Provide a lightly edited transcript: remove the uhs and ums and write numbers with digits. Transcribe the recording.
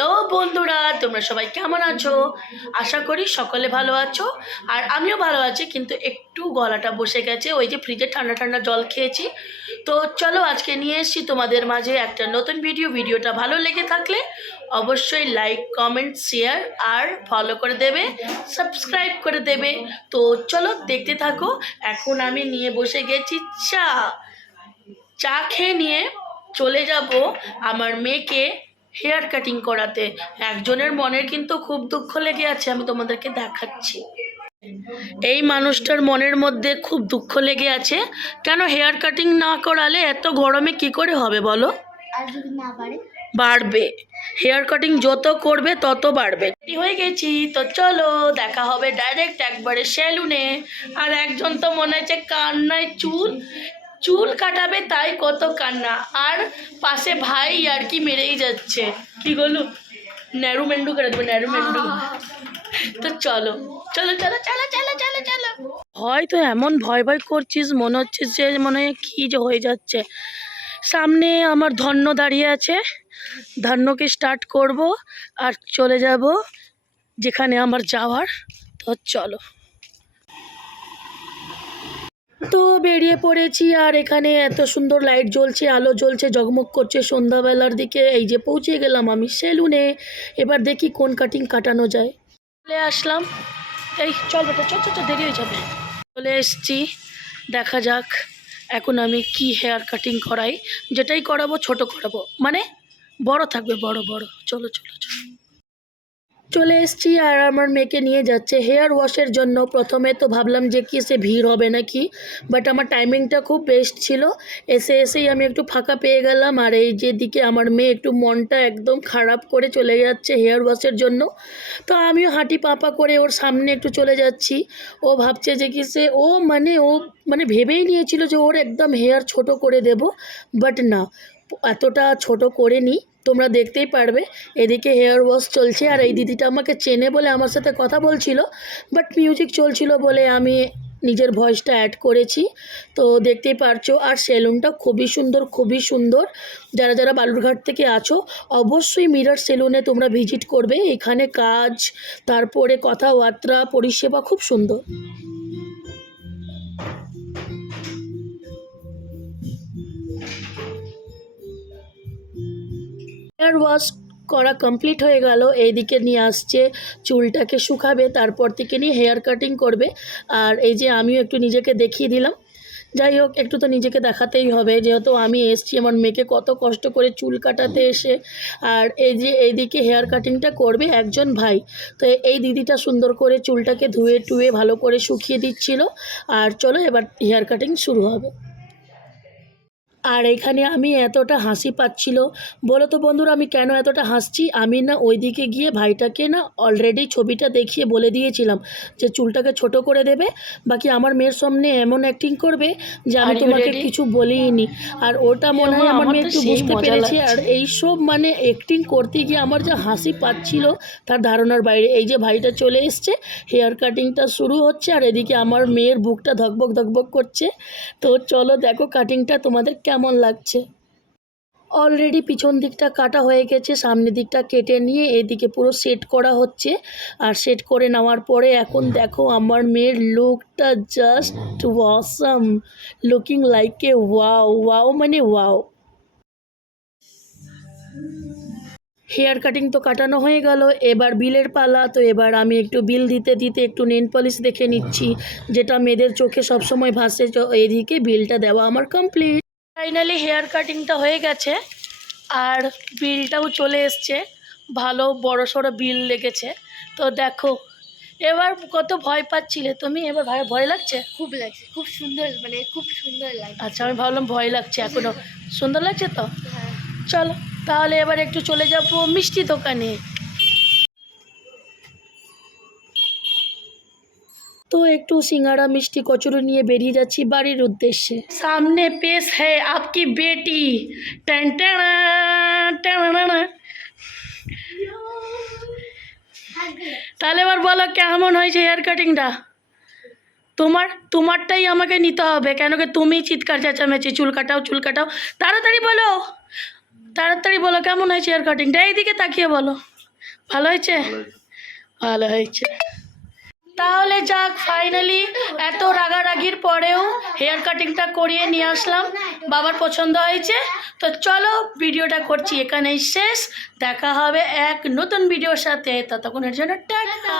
Hello বন্ধুরা, তোমরা সবাই কেমন আছো? আশা করি সকলে ভালো আছো। আর আমিও ভালো আছি, কিন্তু একটু গলাটা বসে গেছে, ওই যে ফ্রিজে ঠান্ডা ঠান্ডা জল খেয়েছি। তো চলো আজকে নিয়ে এসেছি তোমাদের মাঝে একটা নতুন ভিডিওটা ভালো লেগে থাকলে অবশ্যই লাইক, কমেন্ট, শেয়ার আর ফলো করে দেবে, সাবস্ক্রাইব করে দেবে। তো চলো দেখতে থাকো। এখন আমি নিয়ে বসে গেছি চা খেয়ে নিয়ে চলে যাব আমার মেয়েকে হেয়ার কাটিং করাতে। একজনের মনের কিন্তু খুব দুঃখ লেগে আছে, আমি তোমাদেরকে দেখাচ্ছি। এই মানুষটার মনের মধ্যে খুব দুঃখ লেগে আছে। কেন হেয়ার কাটিং না করালে এত গরমে কি করে হবে বলো? আর যদি না পারে বাড়বে, হেয়ার কাটিং যত করবে তত বাড়বে। রেডি হয়ে গেছি, তো চলো দেখা হবে ডাইরেক্ট একবারে সেলুনে। আর একজন তো মনে হচ্ছে কান্নায় চুল কাটাবে, তাই কত কান্না। আর পাশে ভাই আর কি মেরেই যাচ্ছে, কি বলুন, ন্যারু মেন্ডু করে দেবো, ন্যারু মেন্ডু। তো চলো চলো চলো চলো চলো চলো চলো। হয়তো এমন ভয় ভয় করছিস, মনে হচ্ছে যে মনে হয় কি যে হয়ে যাচ্ছে। সামনে আমার ধন্য দাঁড়িয়ে আছে, ধন্যকে স্টার্ট করব আর চলে যাব যেখানে আমার যাওয়ার। তো চলো, তো বেরিয়ে পড়েছি। আর এখানে এত সুন্দর লাইট জ্বলছে, আলো জ্বলছে, জগমগ করছে সন্ধ্যাবেলার দিকে। এই যে পৌঁছে গেলাম আমি সেলুনে। এবার দেখি কোন কাটিং কাটানো যায়। চলে আসলাম, এই চল বেটা, চল চল, দেরি হয়ে যাবে। চলে এসছি, দেখা যাক এখন আমি কি হেয়ার কাটিং করাই। যেটাই করাবো ছোট করাবো, মানে বড় থাকবে, বড় বড়। চলো চলো চলো, চলে এসেছি। আর আমার মেয়েকে নিয়ে যাচ্ছে হেয়ার ওয়াশের জন্য। প্রথমে তো ভাবলাম যে কি সে ভিড় হবে নাকি, বাট আমার টাইমিংটা খুব বেস্ট ছিল। এসেই আমি একটু ফাঁকা পেয়ে গেলাম। আর এই যেদিকে আমার মেয়ে একটু মনটা একদম খারাপ করে চলে যাচ্ছে হেয়ার ওয়াশের জন্য, তো আমিও হাঁটি পাপা করে ওর সামনে একটু চলে যাচ্ছি। ও ভাবছে যে কি সে ও মানে ভেবেই নিয়েছিল যে ওর একদম হেয়ার ছোট করে দেব, বাট না, এতটা ছোট করে নি, তোমরা দেখতেই পারবে। এদিকে হেয়ার ওয়াশ চলছে, আর এই দিদিটা আমাকে চেনে বলে আমার সাথে কথা বলছিল, বাট মিউজিক চলছিল বলে আমি নিজের ভয়েসটা অ্যাড করেছি। তো দেখতেই পারছো। আর সেলুনটা খুবই সুন্দর, খুবই সুন্দর। যারা যারা বালুরঘাট থেকে আছো অবশ্যই মিরর সেলুনে তোমরা ভিজিট করবে। এখানে কাজ, তারপরে কথাবার্তা, পরিষেবা খুব সুন্দর। হেয়ার ওয়াশ করা কমপ্লিট হয়ে গেল। এইদিকে নিয়ে আসছে চুলটাকে শুকাবে, তারপর থেকে নিয়ে হেয়ার কাটিং করবে। আর এই যে আমিও একটু নিজেকে দেখিয়ে দিলাম। যাই হোক, একটু তো নিজেকে দেখাতেই হবে, যেহেতু আমি এসছি আমার মেয়েকে কত কষ্ট করে চুল কাটাতে এসে। আর এই যে এইদিকে হেয়ার কাটিংটা করবে একজন ভাই। তো এই দিদিটা সুন্দর করে চুলটাকে ধুয়ে টুয়ে ভালো করে শুকিয়ে দিচ্ছিল। আর চলো এবার হেয়ার কাটিং শুরু হবে। আর এখানে আমি এতটা হাসি পাচ্ছিল, বলো তো বন্ধুরা আমি কেন এতটা হাসছি? আমি না ওইদিকে গিয়ে ভাইটাকে না অলরেডি ছবিটা দেখিয়ে বলে দিয়েছিলাম যে চুলটাকে ছোট করে দেবে, বাকি আমার মেয়ের সামনে এমন অ্যাক্টিং করবে যে আমি তোমাকে কিছু বলিনি। আর ওটা মনে হয় আমার মেয়ে একটু বুঝতে পেরেছে। আর এইসব মানে অ্যাক্টিং করতে গিয়ে আমার যা হাসি পাচ্ছিল তার ধারণার বাইরে। এই যে ভাইটা চলে এসছে, হেয়ার কাটিংটা শুরু হচ্ছে, আর এদিকে আমার মেয়ের বুকটা ধকবক ধকবক করছে। তো চলো দেখো কাটিংটা তোমাদের কেমন লাগছে। অলরেডি পিছন দিকটা কাটা হয়ে গেছে, সামনের দিকটা কেটে নিয়ে এদিকে পুরো সেট করা হচ্ছে। আর সেট করে নেওয়ার পরে এখন দেখো আমার মেয়ের লুকটা just awesome, looking like a wow wow, মানে ওয়াও। হেয়ার কাটিং তো কাটানো হয়ে গেল, এবার বিলের পালা। তো এবার আমি একটু বিল দিতে দিতে একটু নেল পলিশ দেখে নিচ্ছি, যেটা মেয়েদের চোখে সবসময় ভাসে। এদিকে বিলটা দেওয়া আমার কমপ্লিট। ফাইনালি হেয়ার কাটিংটা হয়ে গেছে, আর বিলটাও চলে এসছে। ভালো বড় সড়ো বিল লেগেছে। তো দেখো, এবার কত ভয় পাচ্ছিলে তুমি, এবার ভয় লাগছে? খুব লাগছে, খুব সুন্দর, মানে খুব সুন্দর লাগছে। আচ্ছা, আমি ভাবলাম ভয় লাগছে, এখনও সুন্দর লাগছে তো। হ্যাঁ, চলো তাহলে এবার একটু চলে যাবো মিষ্টি দোকানে। তো একটু সিঙ্গাড়া মিষ্টি কচুরি নিয়ে বেরিয়ে যাচ্ছি বাড়ির উদ্দেশ্যে। সামনে পেশ হ্যায় আপকি বেটি, টেন টেন টেন। তাহলে এবার বলো কেমন হয়েছে হেয়ার কাটিংটা? তোমারটাই আমাকে নিতে হবে, কেন কি তুমি চিৎকার চেঁচামেচি, চুল কাটাও চুল কাটাও। তাড়াতাড়ি বলো, তাড়াতাড়ি বলো কেমন হয়েছে হেয়ার কাটিংটা, এইদিকে তাকিয়ে বলো। ভালো হয়েছে? ভালো হয়েছে। তাহলে যাক, ফাইনালি এত রাগারাগির পরেও হেয়ার কাটিংটা করিয়ে নিয়ে আসলাম, বাবার পছন্দ হয়েছে। তো চলো, ভিডিওটা করছি এখানেই শেষ। দেখা হবে এক নতুন ভিডিওর সাথে, ততক্ষণের জন্য টাটা।